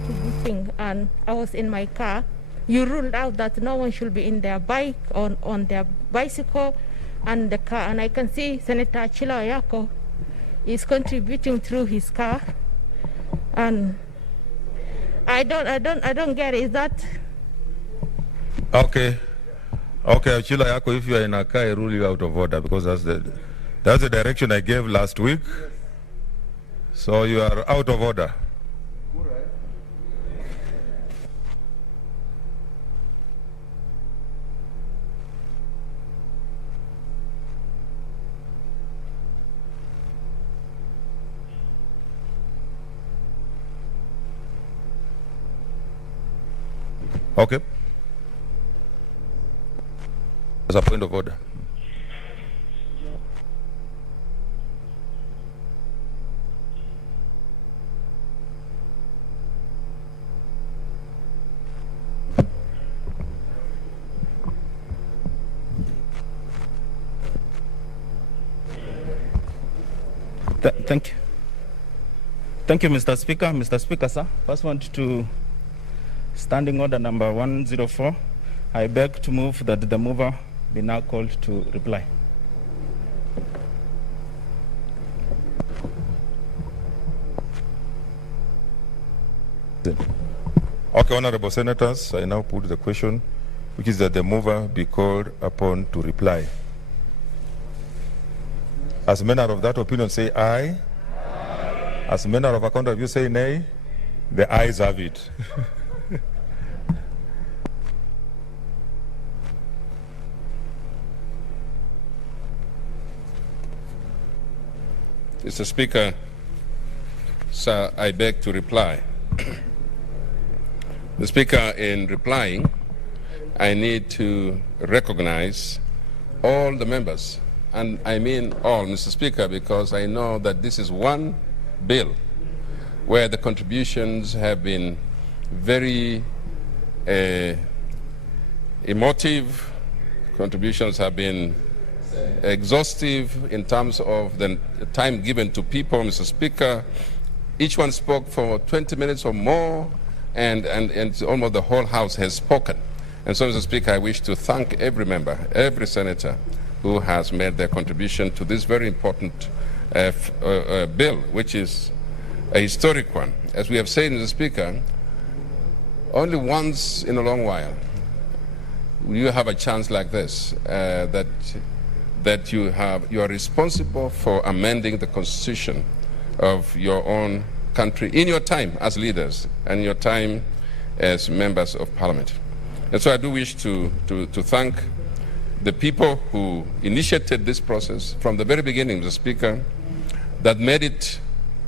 to this thing, and I was in my car. You ruled out that no one should be in their bike or on their bicycle and the car, and I can see Senator Chila Oyako is contributing through his car, and I don't get it. Is that okay? Okay, Chila Oyako, if you are in a car, I rule you out of order, because that's the direction I gave last week. So you are out of order. Okay. As a point of order. Thank you. Thank you, Mr. Speaker. Mr. Speaker, sir, first want to standing order number 104. I beg to move that the mover be now called to reply. Okay, honorable senators, I now put the question, which is that the mover be called upon to reply. As manner of that opinion, say aye. Aye. As manner of account of you, say nay. The ayes have it. Mr. Speaker, sir, I beg to reply. The Speaker, in replying, I need to recognize all the members, and I mean all, Mr. Speaker, because I know that this is one bill where the contributions have been very emotive, contributions have been exhaustive in terms of the time given to people, Mr. Speaker. Each one spoke for 20 minutes or more, and almost the whole House has spoken. And so, Mr. Speaker, I wish to thank every member, every senator who has made their contribution to this very important bill, which is a historic one. As we have said, Mr. Speaker, only once in a long while you have a chance like this, that you are responsible for amending the constitution of your own country in your time as leaders and your time as members of parliament. And so I do wish to thank the people who initiated this process from the very beginning, Mr. Speaker, that made it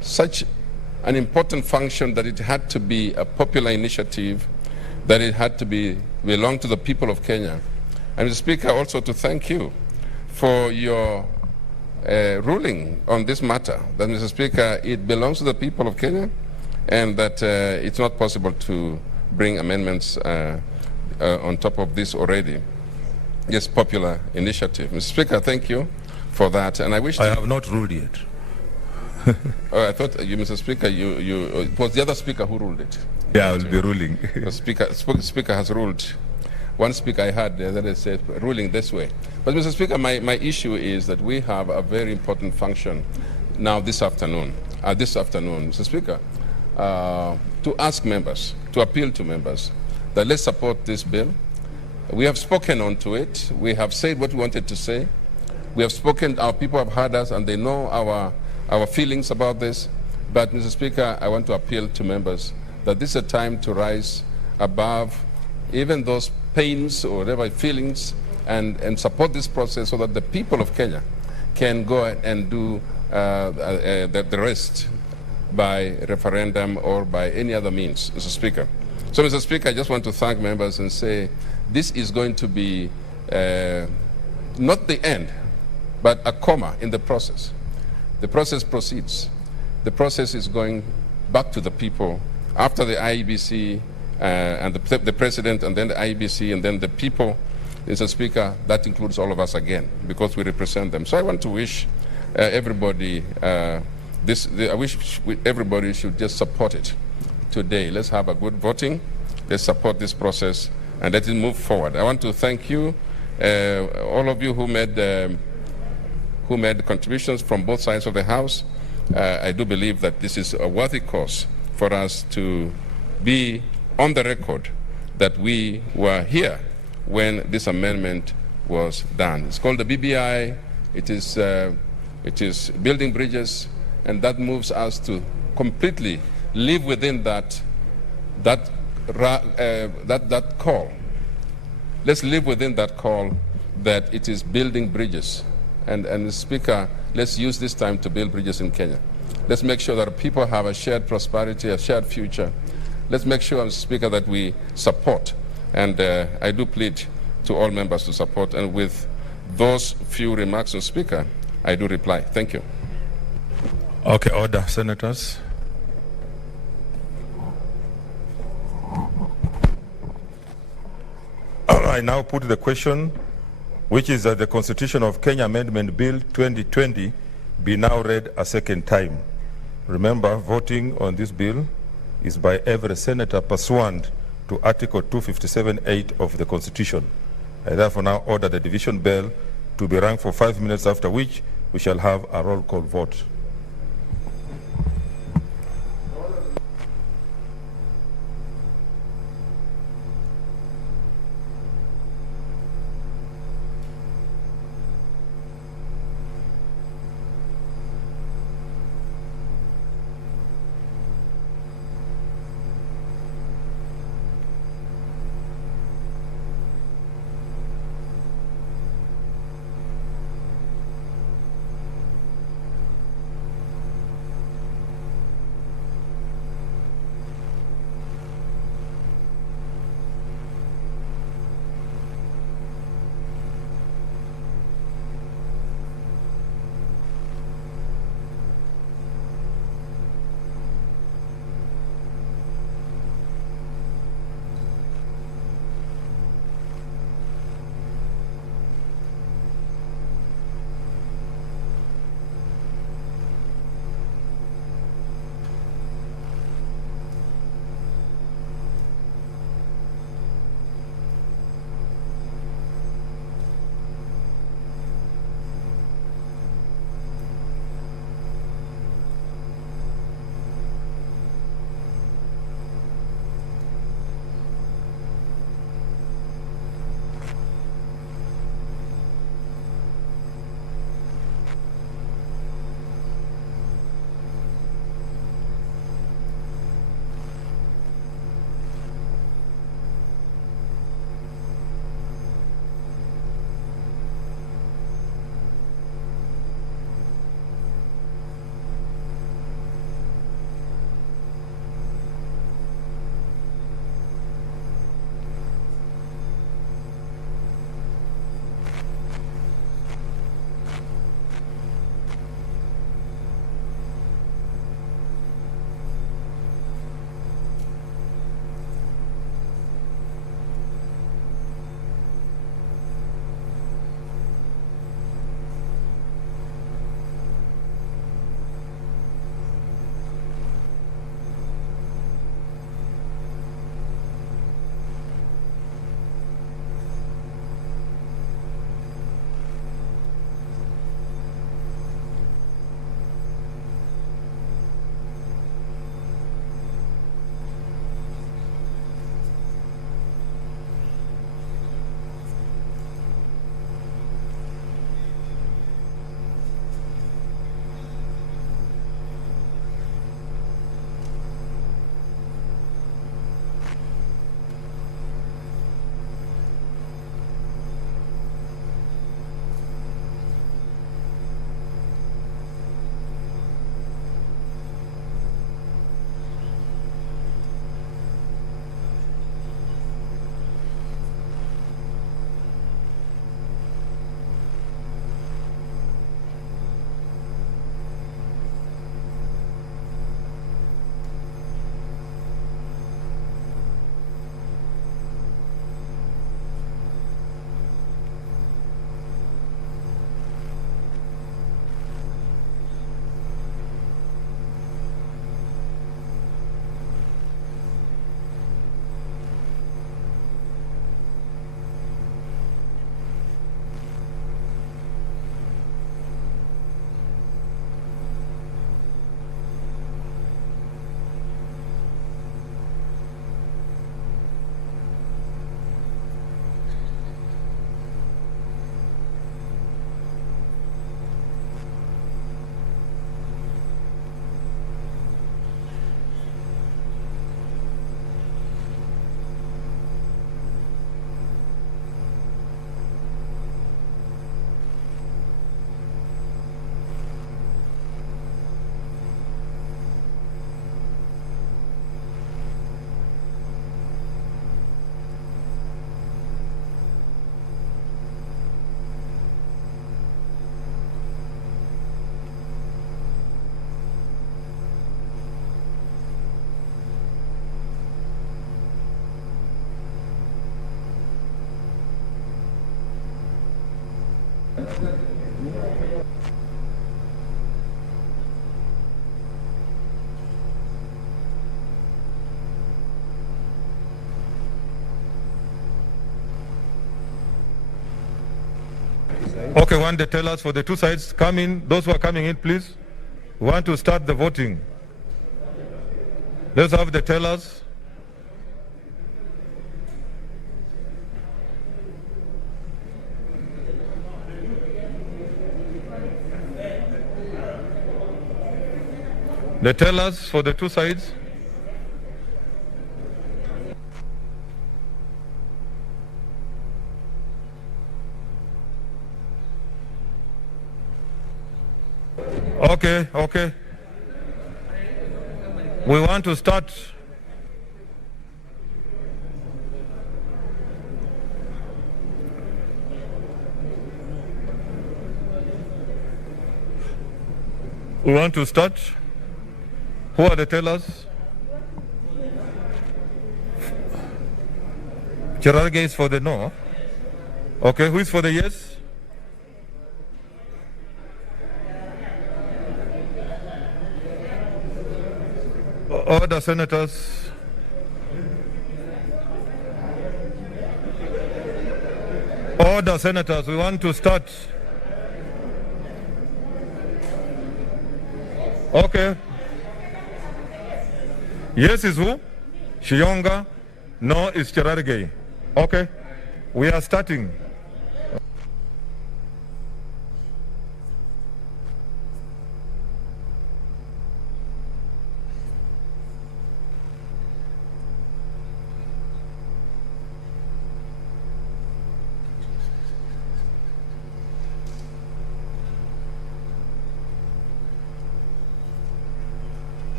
such an important function that it had to be a popular initiative, that it had to belong to the people of Kenya. And Mr. Speaker, also to thank you for your ruling on this matter, that, Mr. Speaker, it belongs to the people of Kenya, and that it's not possible to bring amendments on top of this already. Yes, popular initiative. Mr. Speaker, thank you for that, and I wish I have not ruled yet. Oh, I thought you, Mr. Speaker, it was the other speaker who ruled it. Yeah, I will be ruling. The speaker has ruled. One speaker I had that said ruling this way. But Mr. Speaker, my issue is that we have a very important function now this afternoon, Mr. Speaker, to ask members, to appeal to members that let's support this bill. We have spoken onto it. We have said what we wanted to say. We have spoken, our people have heard us, and they know our feelings about this. But, Mr. Speaker, I want to appeal to members that this is a time to rise above even those pains or whatever feelings and support this process so that the people of Kenya can go and do the rest by referendum or by any other means, Mr. Speaker. So, Mr. Speaker, I just want to thank members and say this is going to be not the end, but a comma in the process. The process proceeds. The process is going back to the people after the IEBC and the president, and then the IEBC, and then the people. Mr. Speaker, that includes all of us again, because we represent them. So I want to wish everybody I wish everybody should just support it, today. Let's have a good voting. Let's support this process and let it move forward. I want to thank you, all of you who made contributions from both sides of the House. I do believe that this is a worthy cause for us to be on the record that we were here when this amendment was done. It's called the BBI. It is building bridges, and that moves us to completely live within that call. Let's live within that call that it is building bridges. And Speaker, let's use this time to build bridges in Kenya. Let's make sure that people have a shared prosperity, a shared future. Let's make sure, Speaker, that we support. And I do plead to all members to support. And with those few remarks, Speaker, I do reply. Thank you. Okay, order, senators. I now put the question, which is that the Constitution of Kenya Amendment Bill 2020 be now read a second time. Remember, voting on this bill is by every senator pursuant to Article 257(8) of the Constitution. I therefore now order the division bell to be rung for 5 minutes, after which we shall have a roll call vote. Okay, one day tell us for the two sides. Come in, those who are coming in, please. We want to start the voting. Let's have the tellers. The tellers for the two sides. Okay, okay. We want to start. We want to start. Who are the tellers? Cherargei is for the no. Okay, who is for the yes? Order, senators. Order, senators. We want to start. Okay. Yes is who? Shiyonga. No is Cherargei. Okay. We are starting.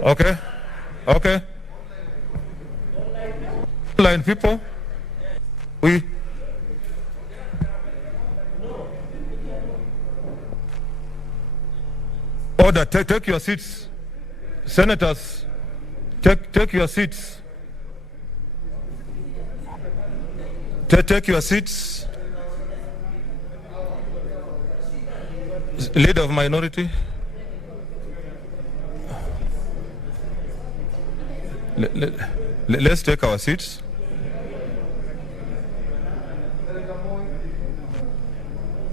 Okay, okay. Online people, we order. Take your seats, senators. Take your seats. Take your seats. Leader of minority. Let's take our seats.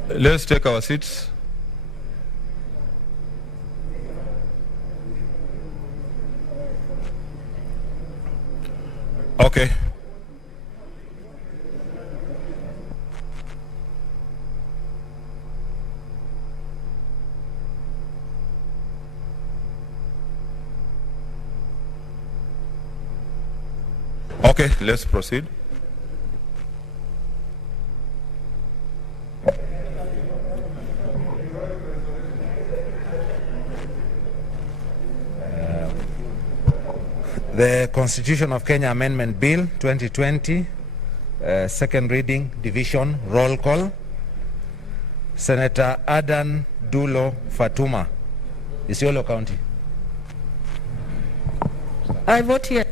Let's take our seats. Okay. Okay, let's proceed. The Constitution of Kenya Amendment Bill 2020, second reading, division, roll call. Senator Adan Dulo Fatuma, Isiolo County. I vote yes.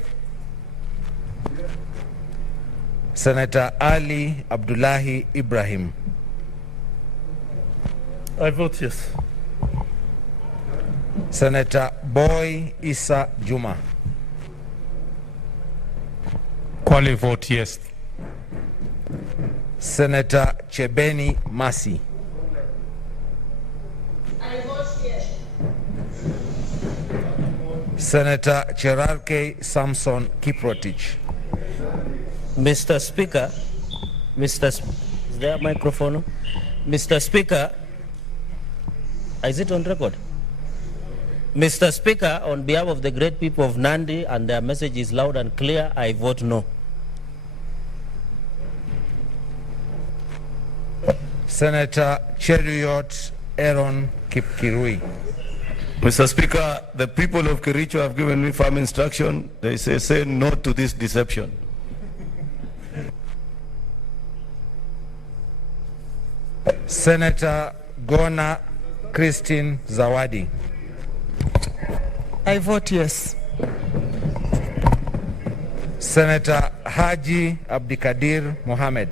Senator Ali Abdullahi Ibrahim. I vote yes. Senator Boy Isa Juma. Quali vote yes. Senator Chebeni Masi. I vote yes. Senator Cherargei Samson Kiprotich. Mr. Speaker, is there a microphone? Mr. Speaker, is it on record? Mr. Speaker, on behalf of the great people of Nandi, and their message is loud and clear, I vote no. Senator Cheruiyot Aaron Kipkirui. Mr. Speaker, the people of Kericho have given me firm instruction. They say no to this deception. Senator Gona Christine Zawadi. I vote yes. Senator Haji Abdikadir Mohammed.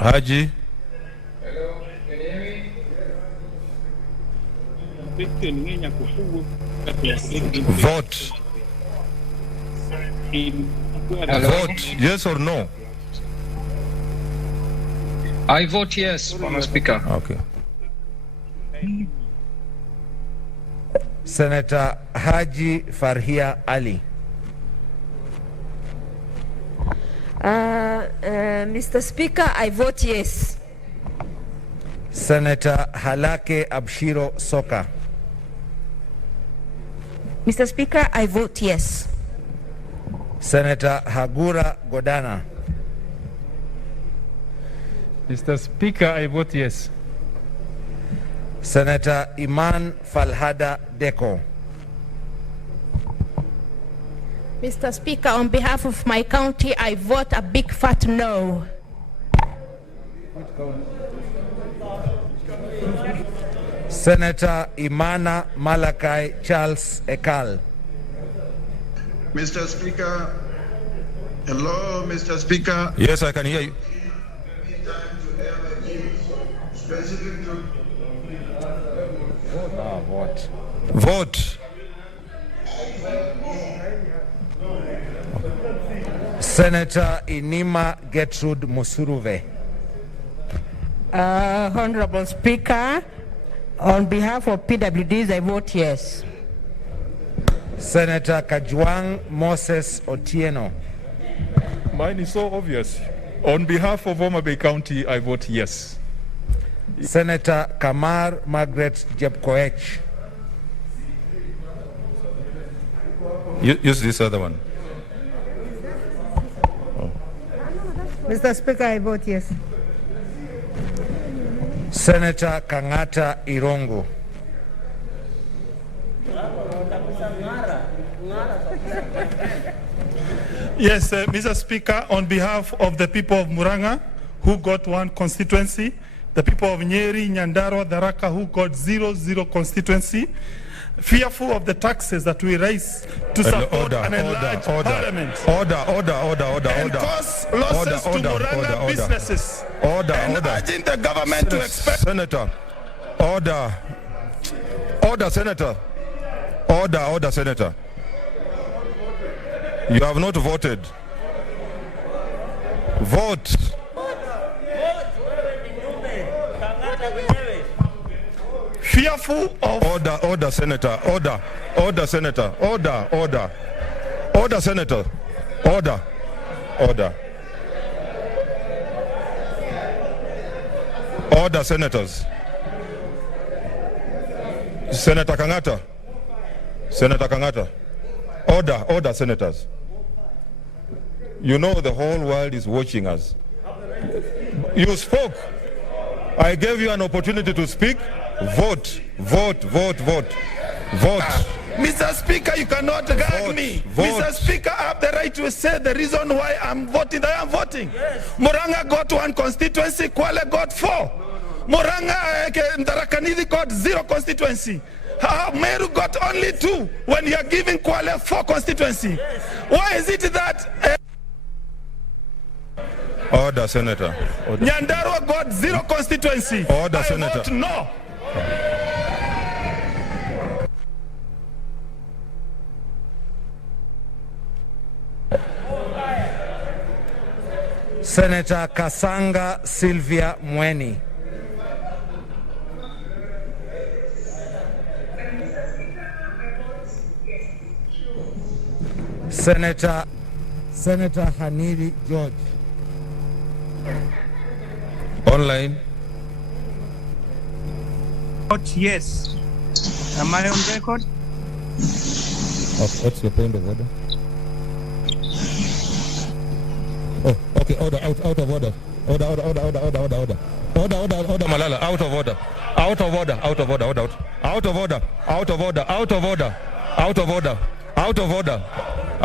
Haji. Vote. Vote, yes or no? I vote yes, Mr. Speaker. Okay. Senator Haji Farhia Ali. Mr. Speaker, I vote yes. Senator Halake Abshiro Soka. Mr. Speaker, I vote yes. Senator Hagura Godana. Mr. Speaker, I vote yes. Senator Iman Falhada Deko. Mr. Speaker, on behalf of my county, I vote a big fat no. Senator Imana Malakai Charles Ekal. Mr. Speaker, hello, Mr. Speaker. Yes, I can hear you. Vote. Vote. Senator Inima Gertrude Musuruve. Honorable Speaker, on behalf of PWDs, I vote yes. Senator Kajwang Moses Otieno. Mine is so obvious. On behalf of Homa Bay County, I vote yes. Senator Kamar Margaret Jepkoech. Use this other one. Mr. Speaker, I vote yes. Senator Kangata Irongo. Yes, Mr. Speaker, on behalf of the people of Muranga, who got 1 constituency, the people of Nyeri, Nyandarua, Tharaka, who got 0 constituency, fearful of the taxes that we raise to support an enlarged parliament. Order. And cause losses to Muranga businesses. And urging the government to expect... Senator, order. Order, Senator. Order, Senator. You have not voted. Vote. Fearful of... Order, Senator. Order, Senator. Order, Senator. Order, Senators. Senator Kangata. Order, Senators. You know the whole world is watching us. You spoke. I gave you an opportunity to speak. Vote. Mr. Speaker, you cannot gag me. Vote. Mr. Speaker, I have the right to say the reason why I'm voting. I am voting. Yes. Muranga got 1 constituency, Kwale got 4. Muranga, Tharaka got 0 constituency. Meru got only 2 when you are giving Kwale 4 constituency. Yes. Why is it that... Order, Senator. Order. Nyandarua got 0 constituency. Order, Senator. Vote no. Senator Kasanga Sylvia Mweni. Senator Haniri George. Online. Vote yes. Am I on record? What's your point of order? Oh, okay, order, out of order. Order, Malala, out of order.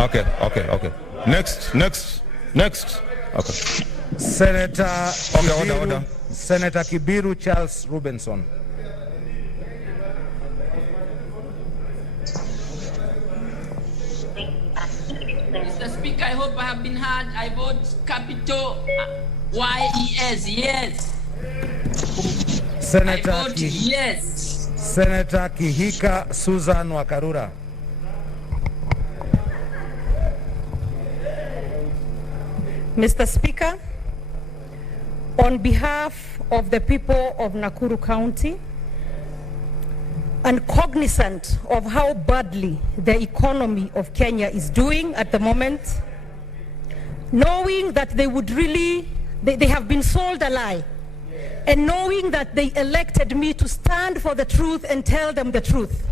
Okay. Next. Okay. Senator Kibiru, order. Senator Kibiru Charles Rubenson. Mr. Speaker, I hope I have been heard. I vote capital YES, yes. Senator I vote yes. Senator Kihika Susan Wakarura. Mr. Speaker, on behalf of the people of Nakuru County, and cognizant of how badly the economy of Kenya is doing at the moment, knowing that they would really, they have been sold a lie, and knowing that they elected me to stand for the truth and tell them the truth.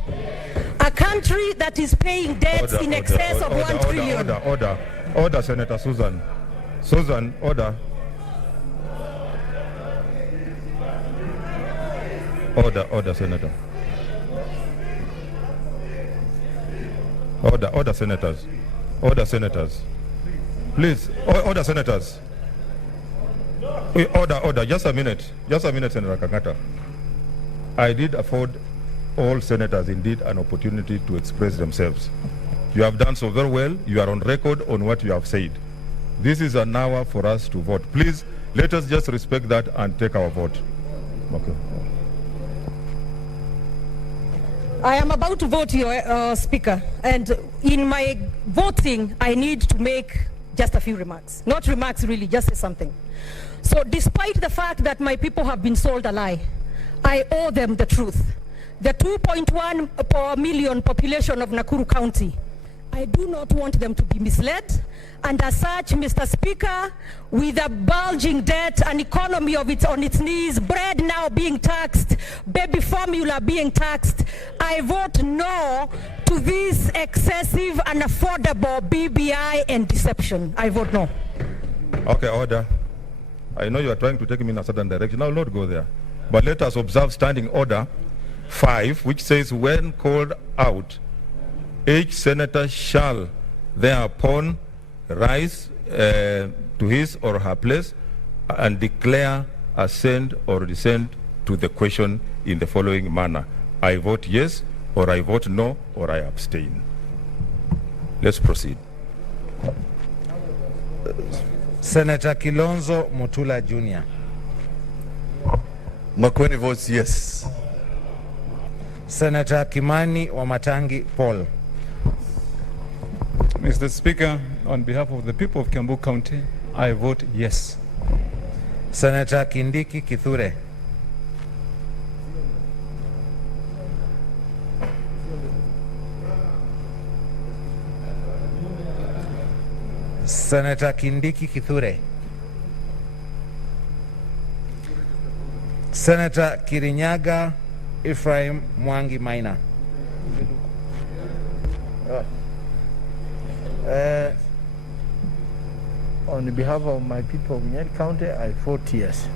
A country that is paying debts in excess of 1 trillion. Order, Senator Susan. Susan, order. Order, Senator. Order, senators. Order, senators. Please, order, senators. Order, just a minute, Senator Kangata. I did afford all senators indeed an opportunity to express themselves. You have done so very well. You are on record on what you have said. This is an hour for us to vote. Please, let us just respect that and take our vote. Okay. I am about to vote, Your Speaker, and in my voting, I need to make just a few remarks. Not remarks really, just say something. So despite the fact that my people have been sold a lie, I owe them the truth. The 2.1 per million population of Nakuru County, I do not want them to be misled. And as such, Mr. Speaker, with a bulging debt, an economy of its on its knees, bread now being taxed, baby formula being taxed, I vote no to this excessive and affordable BBI and deception. I vote no. Okay, order. I know you are trying to take me in a certain direction. I will not go there. But let us observe standing order 5, which says, when called out, each senator shall thereupon rise to his or her place and declare assent or dissent to the question in the following manner: I vote yes, or I vote no, or I abstain. Let's proceed. Senator Kilonzo Mutula Jr. Makweni votes yes. Senator Kimani Wamatangi Paul. Mr. Speaker, on behalf of the people of Kiambu County, I vote yes. Senator Kindiki Kithure. Senator Kindiki Kithure. Senator Kirinyaga Ephraim Mwangi Maina. On behalf of my people of Nyeri County, I vote yes.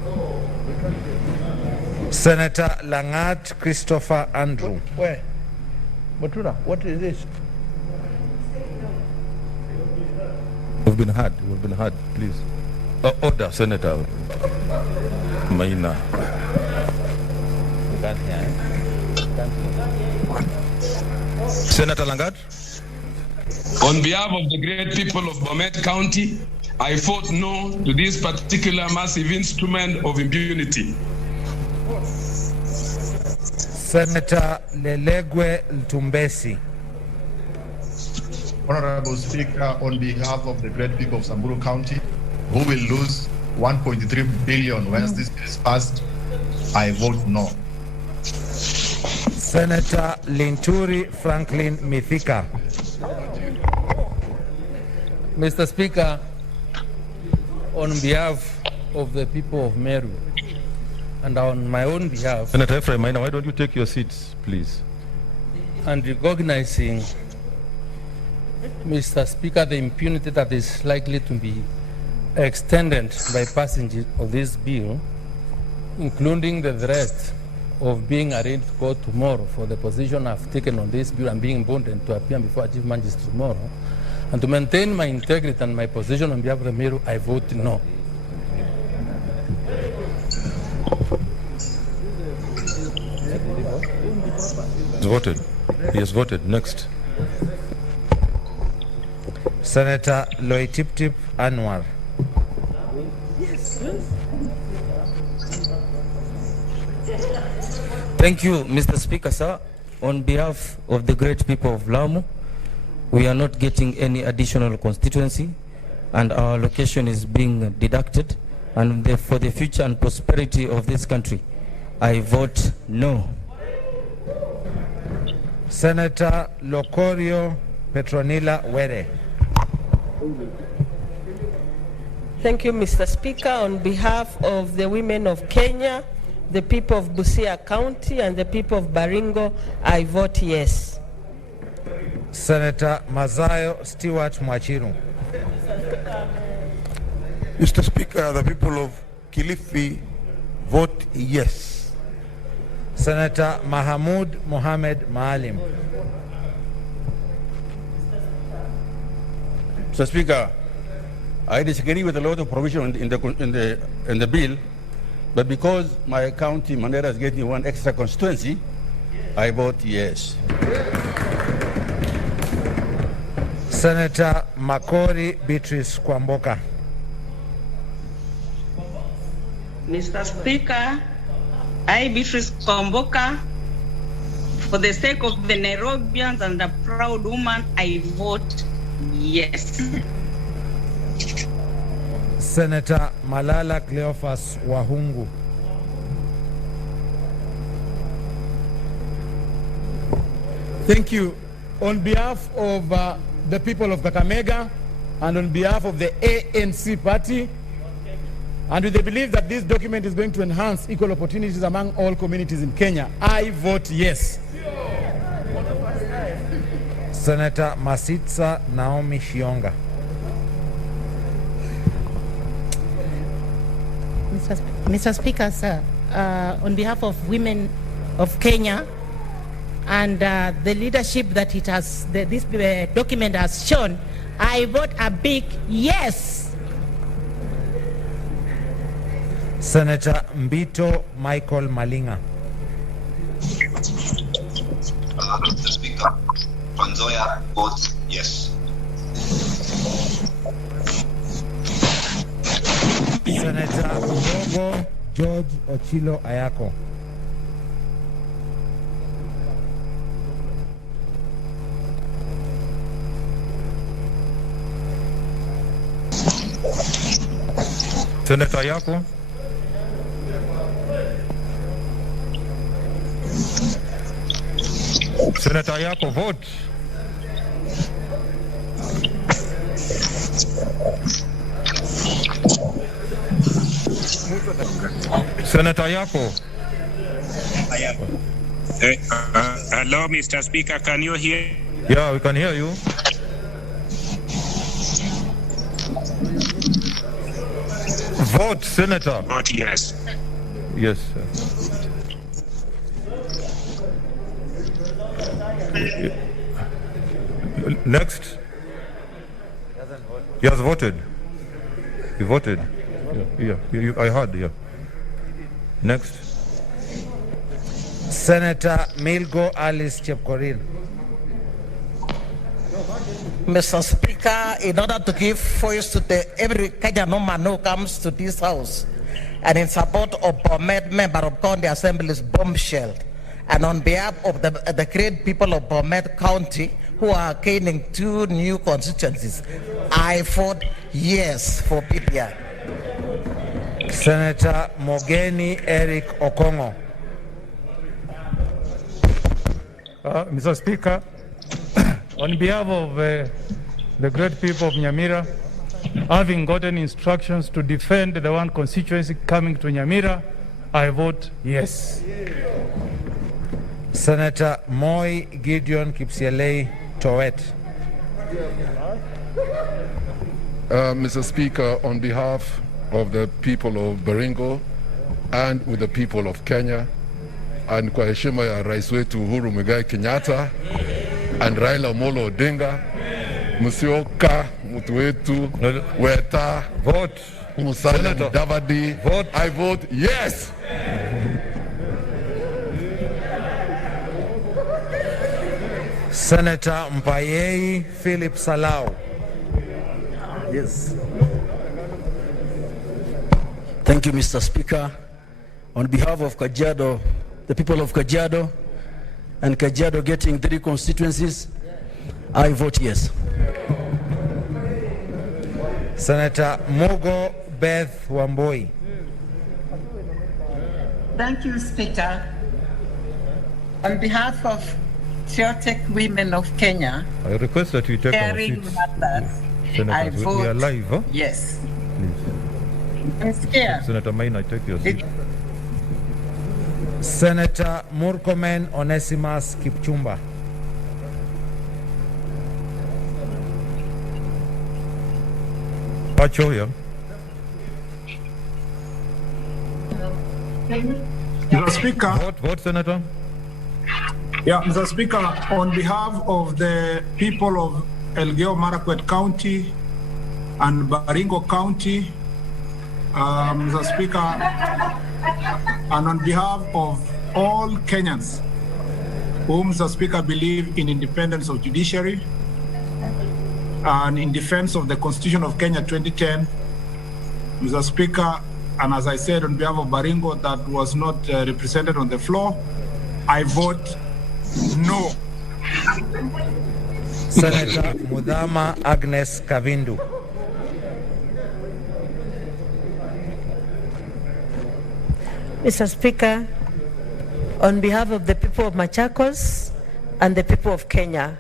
Senator Langat Christopher Andrew. Where? Mutula, what is this? We've been heard, please. Order, Senator Maina. Senator Langat. On behalf of the great people of Bomet County, I vote no to this particular massive instrument of impunity. Senator Lelegwe Ltumbesi. Honorable Speaker, on behalf of the great people of Samburu County, who will lose 1.3 billion once this is passed, I vote no. Senator Linturi Franklin Mithika. Mr. Speaker, on behalf of the people of Meru and on my own behalf, Senator Ephraim Maina, why don't you take your seats, please? And recognizing, Mr. Speaker, the impunity that is likely to be extended by passage of this bill, including the threat of being arraigned to court tomorrow for the position I've taken on this bill and being bonded to appear before a chief magistrate tomorrow, And to maintain my integrity and my position on behalf of the Meru, I vote no. He's voted. He has voted. Next. Senator Loitiptip Anwar. Thank you, Mr. Speaker, sir. On behalf of the great people of Lamu, we are not getting any additional constituency, and our location is being deducted. And for the future and prosperity of this country, I vote no. Senator Lokorio Petronila Were. Thank you, Mr. Speaker. On behalf of the women of Kenya, the people of Busia County, and the people of Baringo, I vote yes. Senator Mazayo Stewart Mwachiru. Mr. Speaker, the people of Kilifi vote yes. Senator Mahamud Mohamed Maalim. Mr. Speaker, I disagree with a lot of provision in the bill, but because my county, Mandera, is getting one extra constituency, I vote yes. Senator Makori Beatrice Kwamboka. Mr. Speaker, I, Beatrice Kwamboka, for the sake of the Nairobians and the proud woman, I vote yes. Senator Malala Cleophas Wahungu. Thank you. On behalf of the people of Kakamega and on behalf of the ANC party, and with the belief that this document is going to enhance equal opportunities among all communities in Kenya, I vote yes. Senator Masitsa Naomi Shionga. Mr. Speaker, sir, on behalf of women of Kenya and the leadership that this document has shown, I vote a big yes. Senator Mbito Michael Malinga. Mr. Speaker, Panzoya votes yes. Senator Ugogo George Ochilo Ayako. Senator Ayako. Senator Ayako, vote. Senator Ayako. Hello, Mr. Speaker, can you hear? Yeah, we can hear you. Vote, Senator. Vote yes. Yes, sir. Next. He has voted. He voted. Yeah. I heard. Yeah. Next. Senator Milgo Alice Chepkorir. Mr. Speaker, in order to give voice to every Kenyan woman who comes to this house, and in support of Bomet, member of County Assembly's bombshell, and on behalf of the great people of Bomet County who are gaining 2 new constituencies, I vote yes for BBI. Senator Mogeni Eric Okongo. Mr. Speaker, on behalf of the great people of Nyamira, having gotten instructions to defend the one constituency coming to Nyamira, I vote yes. Senator Moi Gideon Kipsielei Towet. Mr. Speaker, on behalf of the people of Baringo and with the people of Kenya, and kwa heshima ya Rais wetu Uhuru Muigai Kenyatta and Raila Amolo Odinga, Musyoka, Mutwetu, Weta, vote. Musalia Mudavadi, vote. I vote yes. Senator Mpayei Philip Salau. Yes. Thank you, Mr. Speaker. On behalf of Kajiado, the people of Kajiado, and Kajiado getting 3 constituencies, I vote yes. Senator Mogo Beth Wamboi. Thank you, Speaker. On behalf of Patriotic Women of Kenya, I request that we take our caring seats. mothers, I Senators, vote we are live, huh? yes. Please. I'm scared. Senator Maina, take your seat. Senator Murkomen Onesimus Kipchumba. Pacho, Mr. Speaker. Vote, Senator. Yeah, Mr. Speaker, on behalf of the people of Elgeyo Marakwet County and Baringo County, Mr. Speaker, and on behalf of all Kenyans who, Mr. Speaker, believe in independence of judiciary and in defense of the Constitution of Kenya 2010, Mr. Speaker, and as I said on behalf of Baringo that was not represented on the floor, I vote no. Senator Mudhama Agnes Kavindu. Mr. Speaker, on behalf of the people of Machakos and the people of Kenya,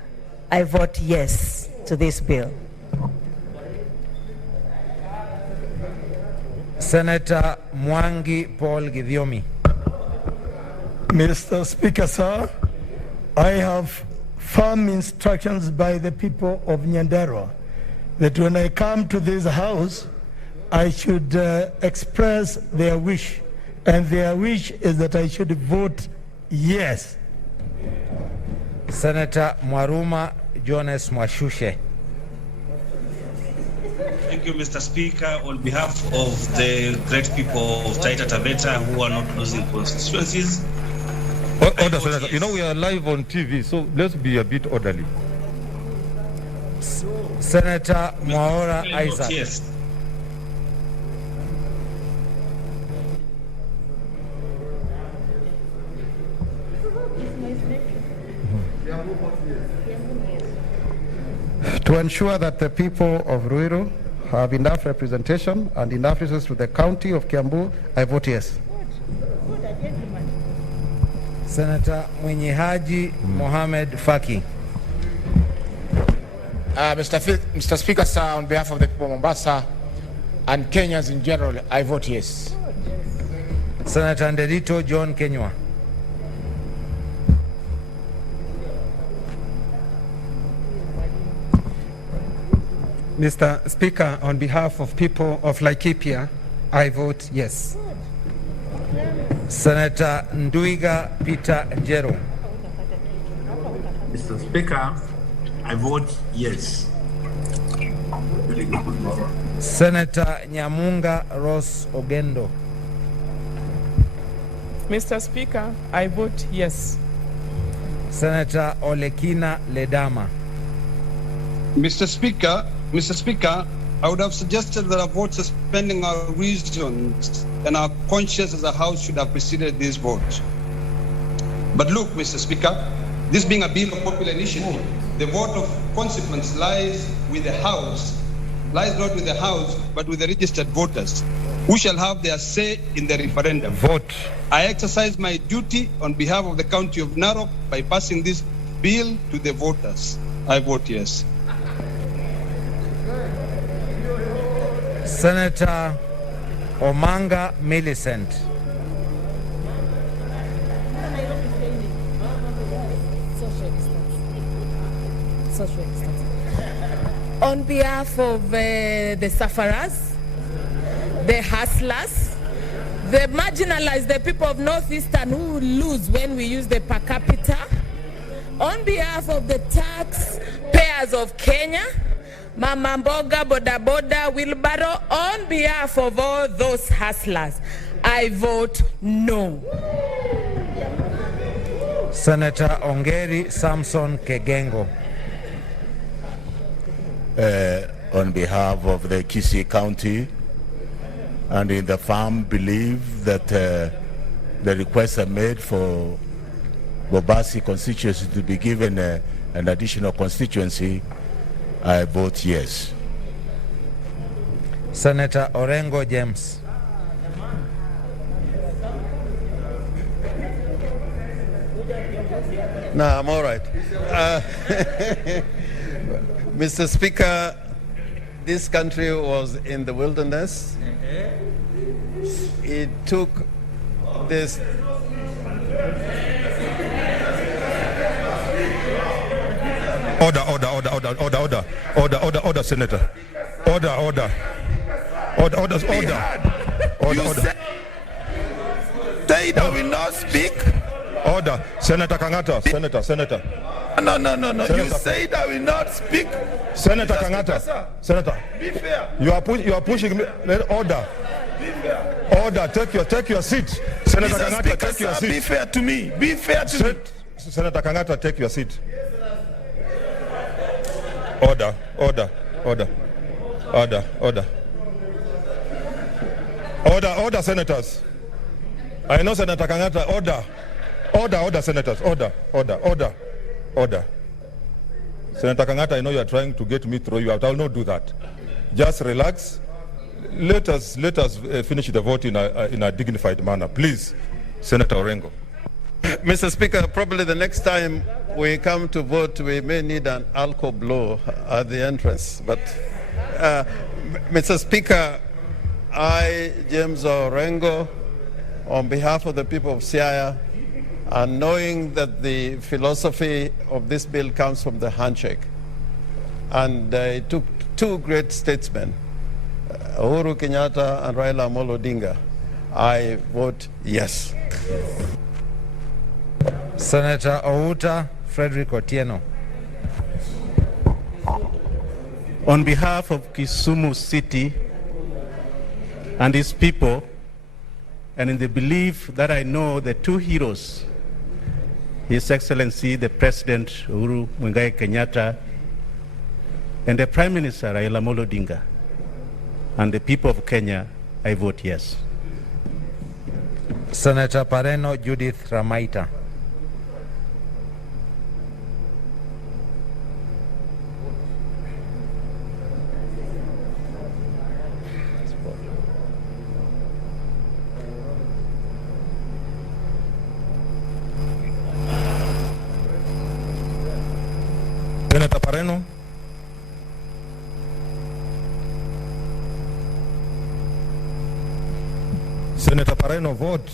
I vote yes to this bill. Senator Mwangi Paul Githiomi. Mr. Speaker, sir, I have firm instructions by the people of Nyandarua that when I come to this house, I should express their wish, and their wish is that I should vote yes. Senator Mwaruma Jones Mwashushe. Thank you, Mr. Speaker. On behalf of the great people of Taita Taveta who are not losing constituencies. Order, Senator. Yes. You know, we are live on TV, so let's be a bit orderly. Senator Mwaura Isaac. Yes. To ensure that the people of Ruiru have enough representation and enough resources to the county of Kiambu, I vote yes. Senator Mwenyehaji Mohamed Faki. Mr. Speaker, sir, on behalf of the people of Mombasa and Kenyans in general, I vote yes. Senator Nderito John Kenywa. Mr. Speaker, on behalf of people of Laikipia, I vote yes. Senator Nduiga Peter Njero. Mr. Speaker, I vote yes. Senator Nyamunga Ross Ogendo. Mr. Speaker, I vote yes. Senator Olekina Ledama. Mr. Speaker, I would have suggested that a vote suspending our reasons and our conscience as a House should have preceded this vote. But look, Mr. Speaker, this being a bill of popular initiative, the vote of consequence lies with the House, lies not with the House, but with the registered voters, who shall have their say in the referendum. Vote. I exercise my duty on behalf of the County of Narok by passing this bill to the voters. I vote yes. Senator Omanga Millicent. On behalf of the sufferers, the hustlers, the marginalized, the people of Northeastern who lose when we use the per capita, On behalf of the taxpayers of Kenya, Mama Mboga, Boda Boda, Wilbaro, on behalf of all those hustlers, I vote no. Senator Ongeri Samson Kegengo. On behalf of the Kisii County and in the farm, believe that the requests are made for Bobasi constituency to be given an additional constituency, I vote yes. Senator Orengo James. No, I'm all right. Mr. Speaker, this country was in the wilderness. It took this. Order, Senator. Order. Say that will not speak. Order. Senator Kangata. Senator. No. You say that will not speak. Senator Kangata. Senator. Be fair. You are pushing me. Order. Be fair. Order. Take your seat. Senator Mr. Kangata, Speaker, take your sir, seat. be fair to me. Be fair to me. Senator Kangata, take your seat. Order, senators. I know Senator Kangata, order, senators, order. Senator Kangata, I know you are trying to get me through. I will not do that. Just relax. Let us finish the vote in a dignified manner. Please, Senator Orengo. Mr. Speaker, probably the next time we come to vote, we may need an alcohol blow at the entrance. But, Mr. Speaker, I, James Orengo, on behalf of the people of Siaya, and knowing that the philosophy of this bill comes from the handshake, and it took two great statesmen, Uhuru Kenyatta and Raila Amolo Odinga, I vote yes. Senator Outa Frederick Otieno. On behalf of Kisumu City and its people, and in the belief that I know the two heroes, His Excellency the President Uhuru Muigai Kenyatta and the Prime Minister Raila Amolo Odinga, and the people of Kenya, I vote yes. Senator Pareno Judith Ramaita. Senator Pareno. Senator Pareno, vote.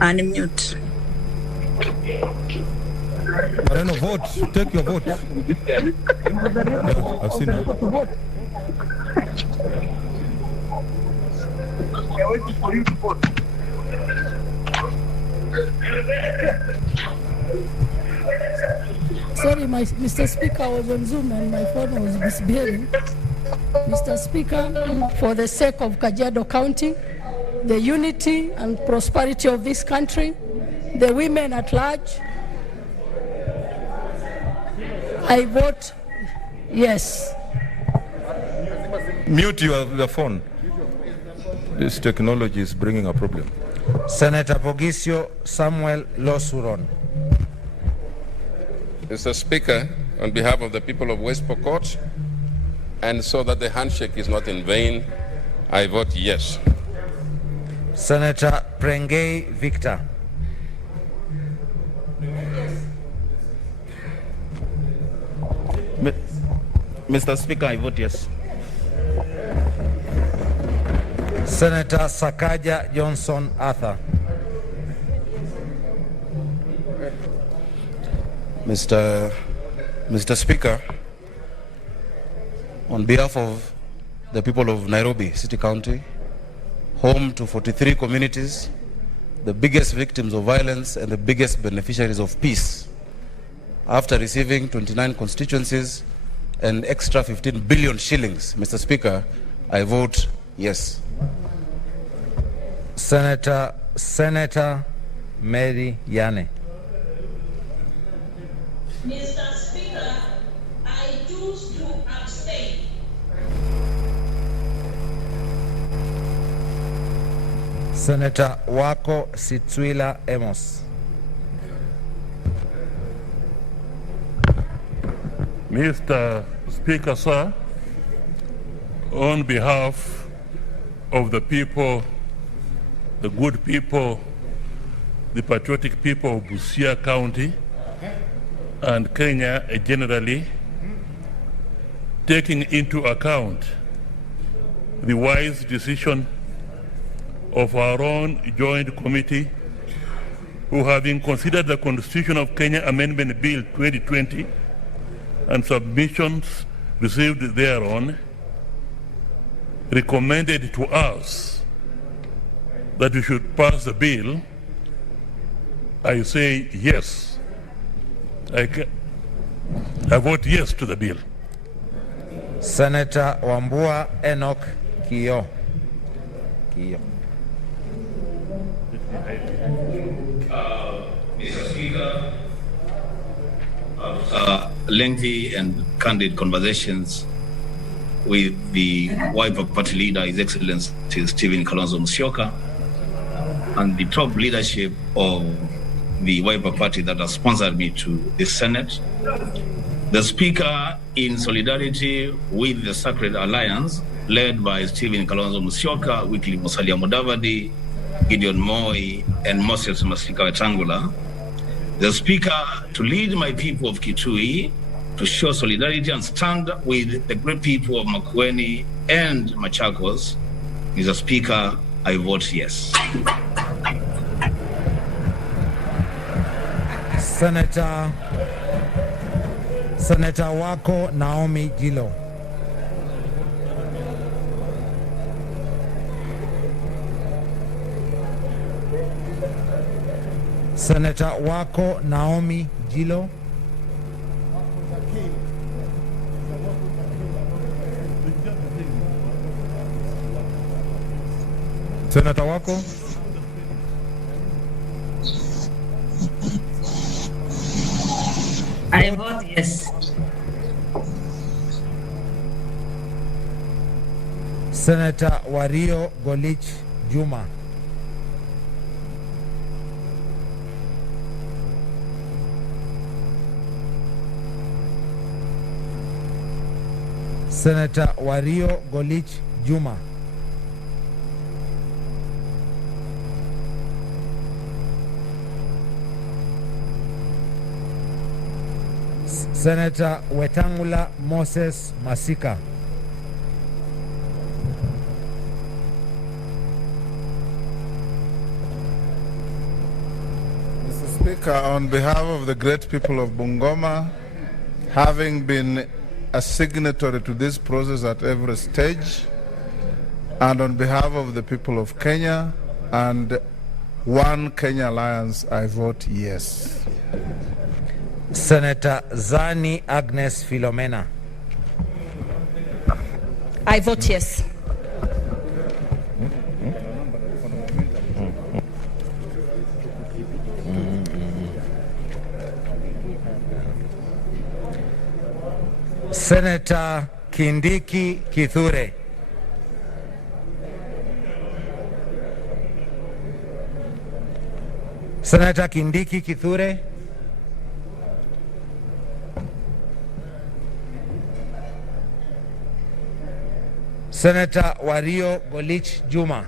Unmute. Pareno, vote. Take your vote. Yeah, I've seen it. Sorry, Mr. Speaker, I was on Zoom and my phone was misbehaving. Mr. Speaker, for the sake of Kajiado County, the unity and prosperity of this country, the women at large, I vote yes. Mute your phone. This technology is bringing a problem. Senator Pogisio Samuel Losuron. Mr. Speaker, on behalf of the people of West Pokot, and so that the handshake is not in vain, I vote yes. Senator Prengei Victor. Mr. Speaker, I vote yes. Senator Sakaja Johnson Arthur. Mr. Speaker, on behalf of the people of Nairobi City County, home to 43 communities, the biggest victims of violence and the biggest beneficiaries of peace. After receiving 29 constituencies and extra 15 billion shillings, Mr. Speaker, I vote yes. Senator Mary Yane. Mr. Speaker, I choose to abstain. Senator Wako Sitwila Emos. Mr. Speaker, sir, on behalf of the people, the good people, the patriotic people of Busia County and Kenya generally, taking into account the wise decision of our own joint committee, who, having considered the Constitution of Kenya Amendment Bill 2020 and submissions received thereon, recommended to us that we should pass the bill, I say yes. I vote yes to the bill. Senator Wambua Enoch Kiyo. Mr. Speaker, lengthy and candid conversations with the Wiper Party leader, His Excellency Stephen Kalonzo Musyoka, and the top leadership of the Wiper Party that has sponsored me to the Senate. The Speaker, in solidarity with the Sacred Alliance, led by Stephen Kalonzo Musyoka, Wycliffe Musalia Mudavadi, Gideon Moi, and Moses Masika Wetangula, the Speaker, to lead my people of Kitui to show solidarity and stand with the great people of Makueni and Machakos. Mr. Speaker, I vote yes. Senator Wako Naomi Gilo. Senator Wako Naomi Gilo. Senator Wako. I vote yes. Senator Wario Golich Juma. Senator Wario Golich Juma. Senator Wetangula Moses Masika. Mr. Speaker, on behalf of the great people of Bungoma, having been a signatory to this process at every stage, and on behalf of the people of Kenya and One Kenya Alliance, I vote yes. Senator Zani Agnes Philomena. I vote yes. Senator Kindiki Kithure. Senator Kindiki Kithure. Senator Wario Golich Juma.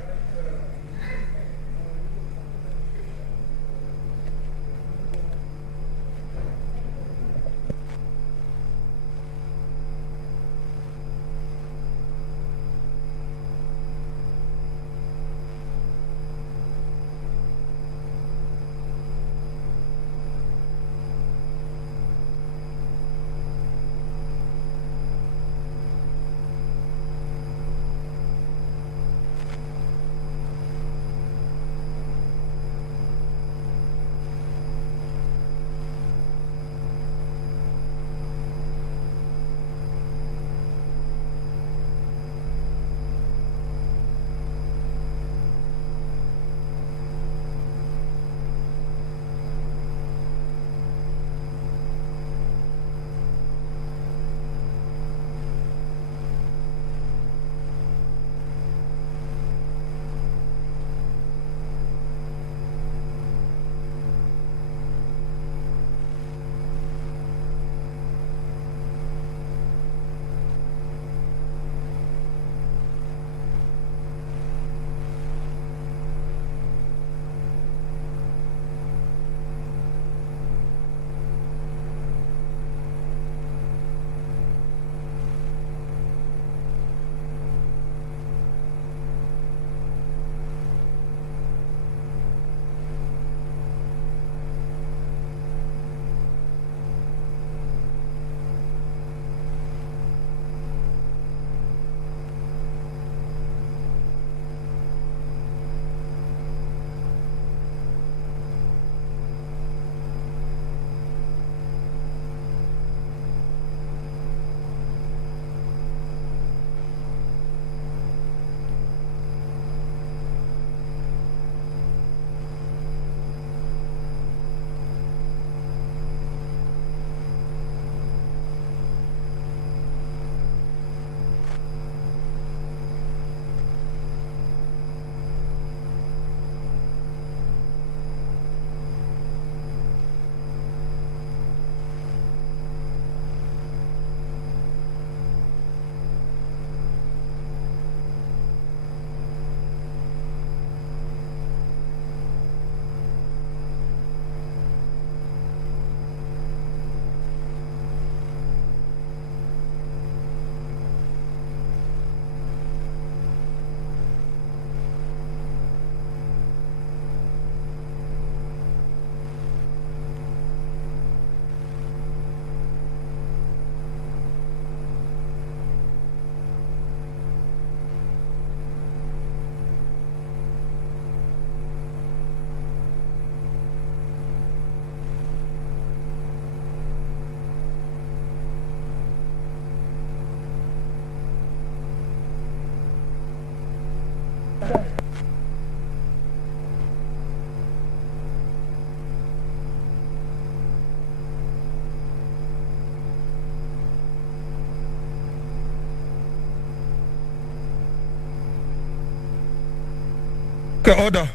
Okay, order.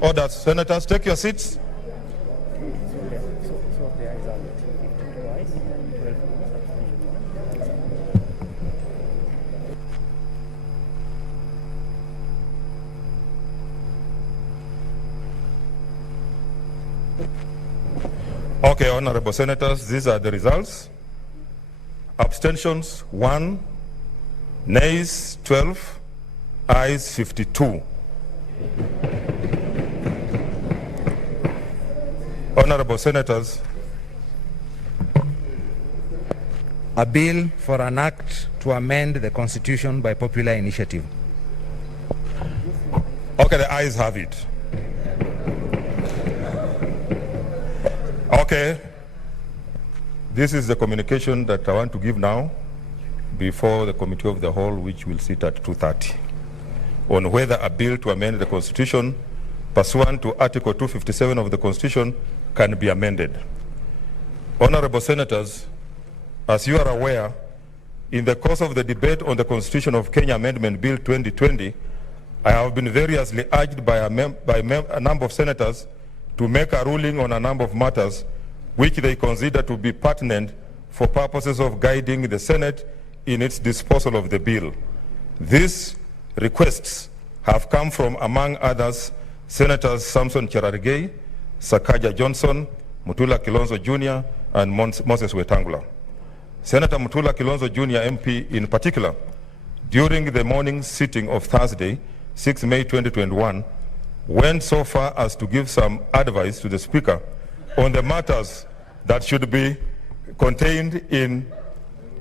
Order. Senators, take your seats. Okay, honorable senators, these are the results. Abstentions 1, nays 12, ayes 52. Honorable senators, a bill for an act to amend the constitution by popular initiative. okay, the ayes have it. Okay, this is the communication that I want to give now before the Committee of the Whole, which will sit at 2:30, on whether a bill to amend the Constitution pursuant to Article 257 of the Constitution can be amended. Honorable Senators, as you are aware, in the course of the debate on the Constitution of Kenya Amendment Bill 2020, I have been variously urged by a number of senators to make a ruling on a number of matters which they consider to be pertinent for purposes of guiding the Senate in its disposal of the bill. These requests have come from, among others, Senators Samson Cherargei, Sakaja Johnson, Mutula Kilonzo Jr., and Moses Wetangula. Senator Mutula Kilonzo Jr. MP in particular, during the morning sitting of Thursday, 6 May 2021, went so far as to give some advice to the Speaker on the matters that should be contained in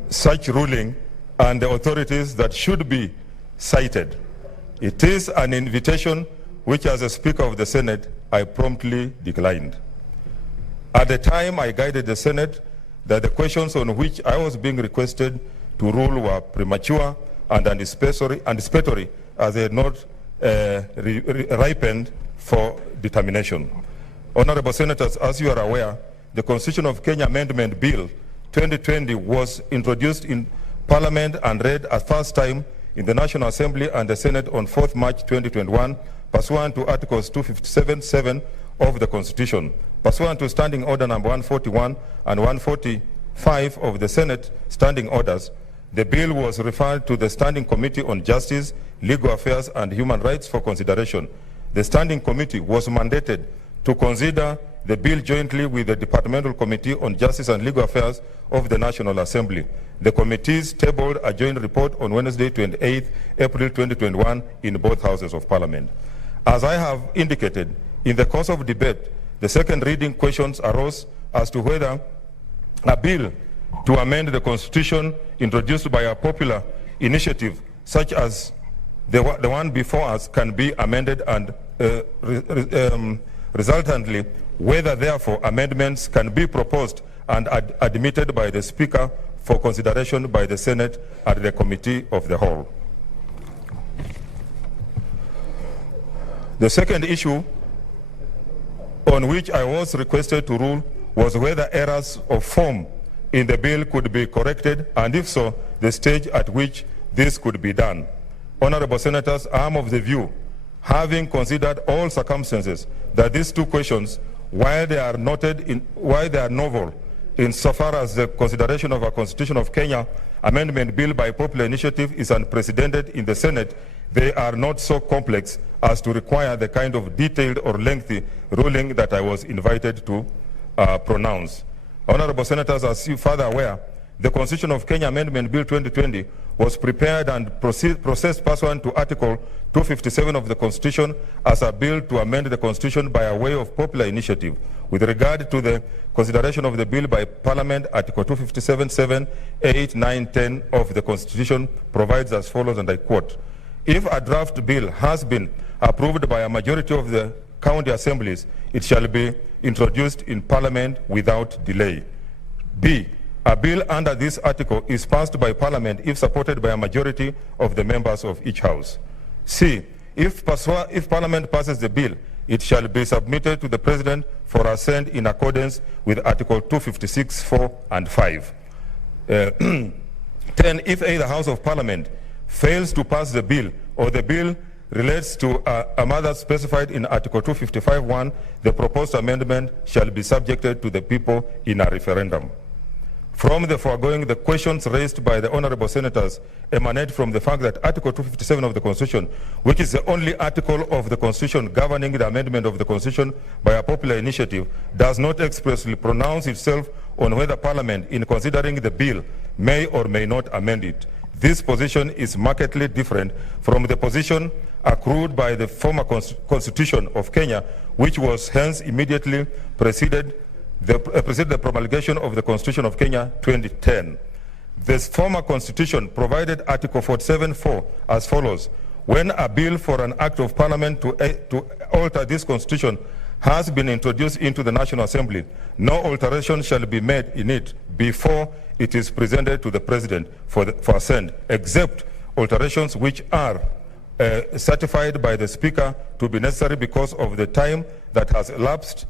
such ruling and the authorities that should be cited. It is an invitation which, as a Speaker of the Senate, I promptly declined. At the time, I guided the Senate that the questions on which I was being requested to rule were premature and anticipatory as they had not ripened for determination. Honorable Senators, as you are aware, the Constitution of Kenya Amendment Bill 2020 was introduced in Parliament and read a first time in the National Assembly and the Senate on 4th March 2021, pursuant to Articles 257(7) of the Constitution. Pursuant to Standing Order number 141 and 145 of the Senate Standing Orders, the bill was referred to the Standing Committee on Justice, Legal Affairs and Human Rights for consideration. The Standing Committee was mandated to consider the bill jointly with the Departmental Committee on Justice and Legal Affairs of the National Assembly. The committees tabled a joint report on Wednesday, 28 April 2021 in both houses of Parliament. As I have indicated, in the course of debate, the second reading questions arose as to whether a bill to amend the Constitution introduced by a popular initiative such as the one before us can be amended and resultantly whether therefore amendments can be proposed and admitted by the Speaker for consideration by the Senate at the Committee of the Whole. The second issue on which I was requested to rule was whether errors of form in the bill could be corrected, and if so, the stage at which this could be done. Honorable Senators, I am of the view, having considered all circumstances, that these two questions, while they are novel insofar as the consideration of a Constitution of Kenya Amendment Bill by popular initiative is unprecedented in the Senate, they are not so complex as to require the kind of detailed or lengthy ruling that I was invited to pronounce. Honorable Senators, as you further aware, the Constitution of Kenya Amendment Bill 2020 was prepared and processed pursuant to Article 257 of the Constitution as a bill to amend the Constitution by a way of popular initiative. With regard to the consideration of the bill by Parliament, Article 257(7), 8, 9, 10 of the Constitution provides as follows, and I quote, "If a draft bill has been approved by a majority of the county assemblies, it shall be introduced in Parliament without delay. B, a bill under this article is passed by Parliament if supported by a majority of the members of each House. C, if Parliament passes the bill, it shall be submitted to the President for assent in accordance with Article 256, 4 and 5. 10, if either House of Parliament fails to pass the bill or the bill relates to a matter specified in Article 255(1), the proposed amendment shall be subjected to the people in a referendum. From the foregoing, the questions raised by the honorable senators emanate from the fact that Article 257 of the Constitution, which is the only article of the Constitution governing the amendment of the Constitution by a popular initiative, does not expressly pronounce itself on whether Parliament, in considering the bill, may or may not amend it. This position is markedly different from the position accrued by the former Constitution of Kenya, which was hence immediately preceded the promulgation of the Constitution of Kenya 2010. This former Constitution provided Article 47(4) as follows: when a bill for an act of Parliament to alter this Constitution has been introduced into the National Assembly, no alteration shall be made in it before it is presented to the President for assent, except alterations which are certified by the Speaker to be necessary because of the time that has elapsed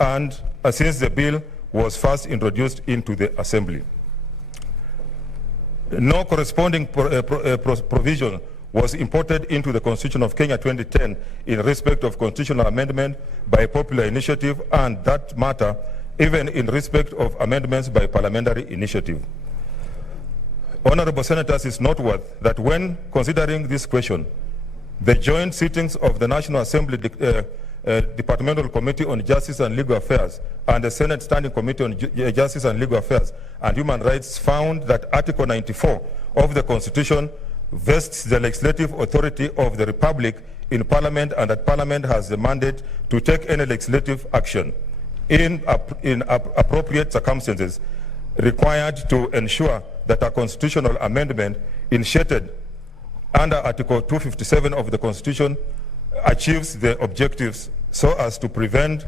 and since the bill was first introduced into the Assembly. No corresponding provision was imported into the Constitution of Kenya 2010 in respect of constitutional amendment by popular initiative, and that matter even in respect of amendments by parliamentary initiative. Honorable Senators, it's noteworthy that when considering this question, the joint sittings of the National Assembly Departmental Committee on Justice and Legal Affairs and the Senate Standing Committee on Justice and Legal Affairs and Human Rights found that Article 94 of the Constitution vests the legislative authority of the Republic in Parliament, and that Parliament has the mandate to take any legislative action in appropriate circumstances required to ensure that a constitutional amendment initiated under Article 257 of the Constitution achieves the objectives so as to prevent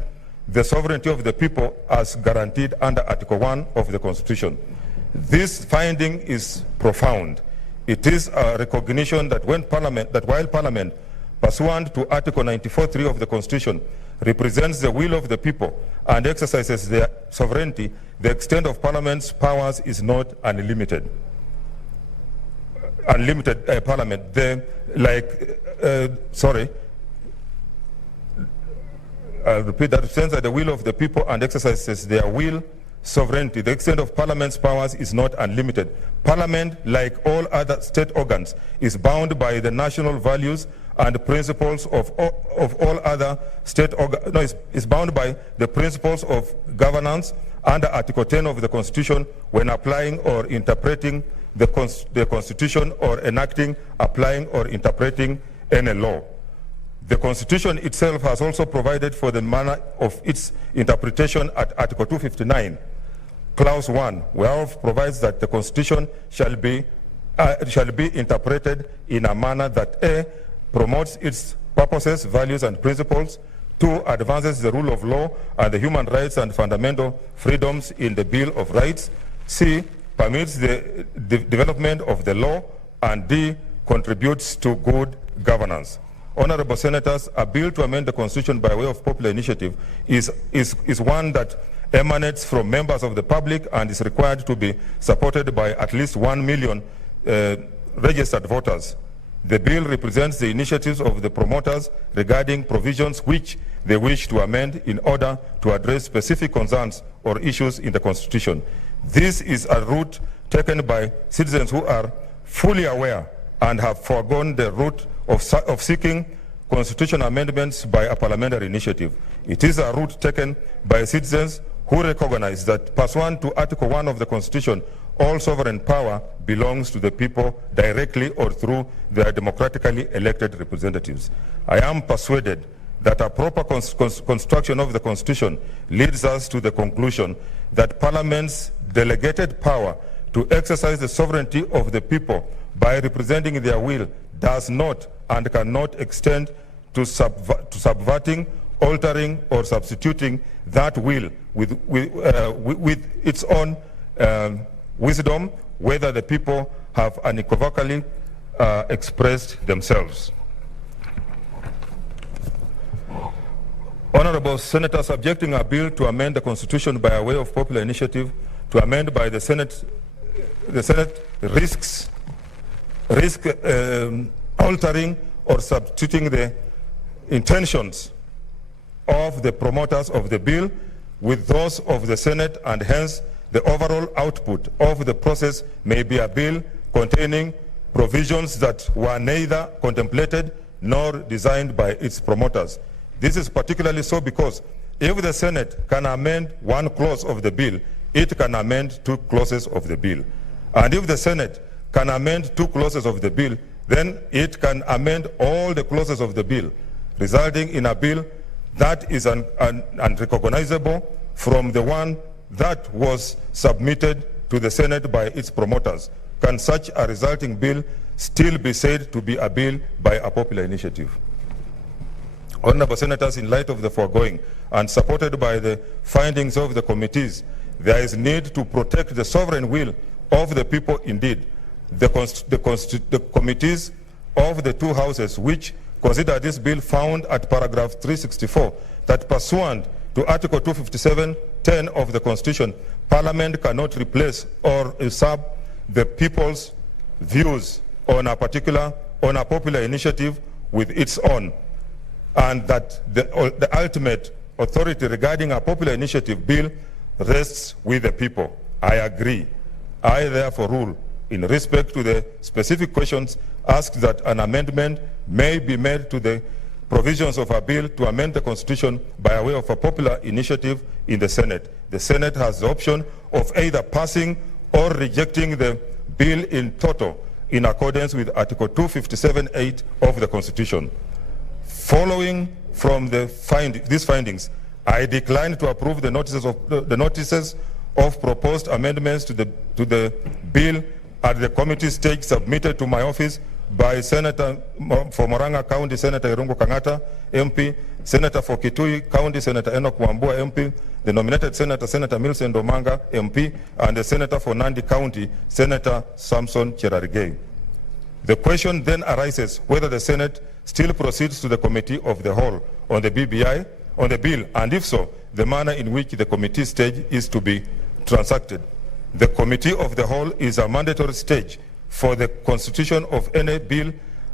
the sovereignty of the people as guaranteed under Article 1 of the Constitution. This finding is profound. It is a recognition that while Parliament, pursuant to Article 94(3) of the Constitution, represents the will of the people and exercises their sovereignty, the extent of Parliament's powers is not unlimited. Parliament, I'll repeat that, represents the will of the people and exercises their will, sovereignty. The extent of Parliament's powers is not unlimited. Parliament, like all other state organs, is bound by the national values and principles of all other state organs. Is bound by the principles of governance under Article 10 of the Constitution when applying or interpreting the Constitution or enacting, applying or interpreting any law. The Constitution itself has also provided for the manner of its interpretation at Article 259, Clause 1, whereof provides that the Constitution shall be interpreted in a manner that A, promotes its purposes, values, and principles, 2, advances the rule of law and the human rights and fundamental freedoms in the Bill of Rights, C, permits the development of the law, and D, contributes to good governance. Honorable Senators, a bill to amend the Constitution by way of popular initiative is one that emanates from members of the public and is required to be supported by at least 1 million registered voters. The bill represents the initiatives of the promoters regarding provisions which they wish to amend in order to address specific concerns or issues in the Constitution. This is a route taken by citizens who are fully aware and have foregone the route of seeking constitutional amendments by a parliamentary initiative. It is a route taken by citizens who recognize that pursuant to Article 1 of the Constitution, all sovereign power belongs to the people directly or through their democratically elected representatives. I am persuaded that a proper construction of the Constitution leads us to the conclusion that Parliament's delegated power to exercise the sovereignty of the people by representing their will does not and cannot extend to subverting, altering, or substituting that will with its own wisdom, whether the people have unequivocally expressed themselves. Honorable Senators, subjecting a bill to amend the Constitution by way of popular initiative to amend by the Senate risks altering or substituting the intentions of the promoters of the bill with those of the Senate, and hence the overall output of the process may be a bill containing provisions that were neither contemplated nor designed by its promoters. This is particularly so because if the Senate can amend one clause of the bill, it can amend two clauses of the bill. And if the Senate can amend two clauses of the bill, then it can amend all the clauses of the bill, resulting in a bill that is unrecognizable from the one that was submitted to the Senate by its promoters. Can such a resulting bill still be said to be a bill by a popular initiative? Honorable Senators, in light of the foregoing and supported by the findings of the committees, there is need to protect the sovereign will of the people. Indeed, the committees of the two houses which consider this bill found at paragraph 364 that pursuant to Article 257(10) of the Constitution, Parliament cannot replace or usurp the people's views on a popular initiative with its own, and that the ultimate authority regarding a popular initiative bill rests with the people. I agree. I therefore rule, in respect to the specific questions asked, that an amendment may be made to the provisions of a bill to amend the Constitution by way of a popular initiative in the Senate. The Senate has the option of either passing or rejecting the bill in toto in accordance with Article 257(8) of the Constitution. Following from these findings, I decline to approve the notices of proposed amendments to the bill at the committee stage submitted to my office by Senator for Murang'a County, Senator Irungu Kang'ata, MP, Senator for Kitui County, Senator Enoch Wambua, MP, the nominated Senator, Senator Millicent Omanga, MP, and the Senator for Nandi County, Senator Samson Cherargei. The question then arises whether the Senate still proceeds to the Committee of the Whole on the BBI, on the bill, and if so, the manner in which the committee stage is to be transacted. The Committee of the Whole is a mandatory stage for the constitution of any bill.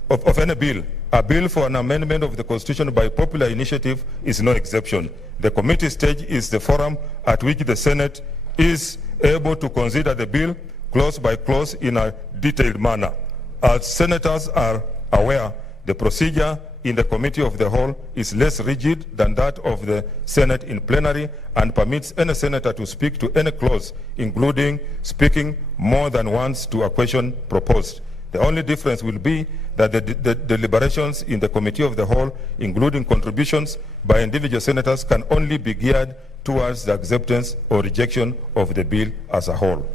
A bill for an amendment of the Constitution by popular initiative is no exception. The committee stage is the forum at which the Senate is able to consider the bill clause by clause in a detailed manner. As senators are aware, the procedure in the Committee of the Whole is less rigid than that of the Senate in plenary and permits any senator to speak to any clause, including speaking more than once to a question proposed. The only difference will be that the deliberations in the Committee of the Whole, including contributions by individual senators, can only be geared towards the acceptance or rejection of the bill as a whole.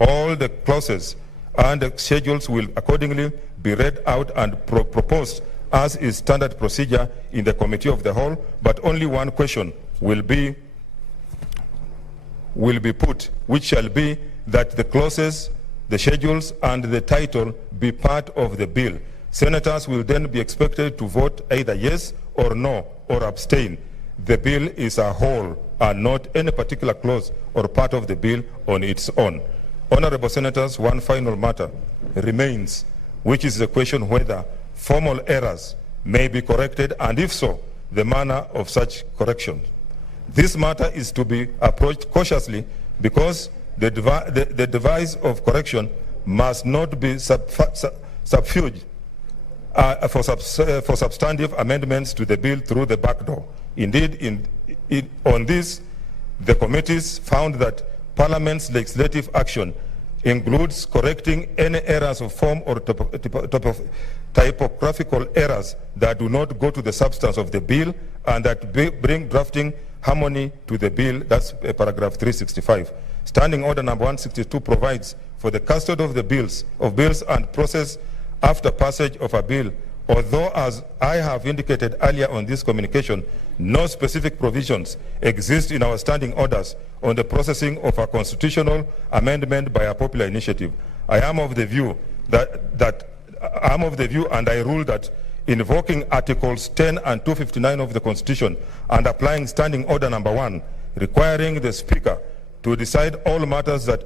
All the clauses and the schedules will accordingly be read out and proposed as is standard procedure in the Committee of the Whole, but only one question will be put, which shall be that the clauses, the schedules, and the title be part of the bill. Senators will then be expected to vote either yes or no or abstain. The bill is a whole and not any particular clause or part of the bill on its own. Honorable Senators, one final matter remains, which is the question whether formal errors may be corrected, and if so, the manner of such correction. This matter is to be approached cautiously because the device of correction must not be subterfuge for substantive amendments to the bill through the back door. Indeed, on this, the committees found that Parliament's legislative action includes correcting any errors of form or typographical errors that do not go to the substance of the bill and that bring drafting harmony to the bill. That's paragraph 365. Standing Order number 162 provides for the custody of the bills and process after passage of a bill. Although, as I have indicated earlier on this communication, no specific provisions exist in our standing orders on the processing of a constitutional amendment by a popular initiative. I am of the view and I rule that invoking Articles 10 and 259 of the Constitution and applying Standing Order number 1, requiring the Speaker to decide all matters that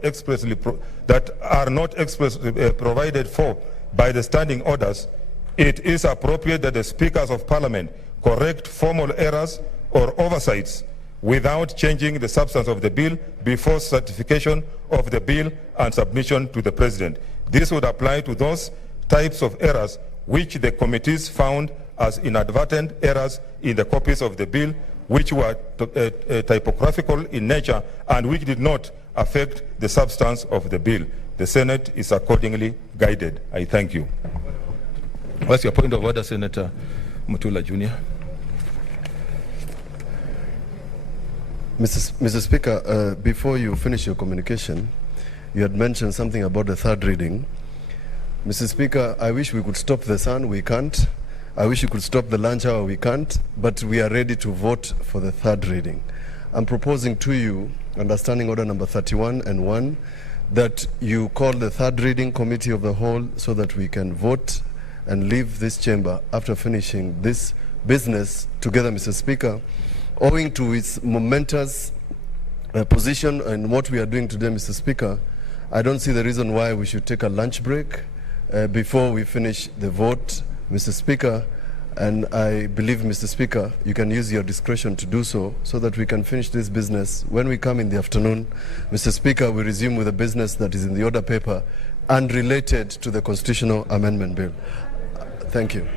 are not expressly provided for by the standing orders, it is appropriate that the speakers of parliament correct formal errors or oversights without changing the substance of the bill before certification of the bill and submission to the president. This would apply to those types of errors which the committees found as inadvertent errors in the copies of the bill, which were typographical in nature and which did not affect the substance of the bill. The Senate is accordingly guided. I thank you. What's your point of order, Senator Mutula Jr.? Mr. Speaker, before you finish your communication, you had mentioned something about the third reading. Mr. Speaker, I wish we could stop the sun. We can't. I wish you could stop the lunch hour. We can't. But we are ready to vote for the third reading. I'm proposing to you, under Standing Order number 31 and 1, that you call the third reading committee of the whole so that we can vote and leave this chamber after finishing this business together, Mr. Speaker. Owing to its momentous position and what we are doing today, Mr. Speaker, I don't see the reason why we should take a lunch break before we finish the vote, Mr. Speaker. And I believe, Mr. Speaker, you can use your discretion to do so that we can finish this business. When we come in the afternoon, Mr. Speaker, we resume with the business that is in the order paper and related to the constitutional amendment bill. Thank you.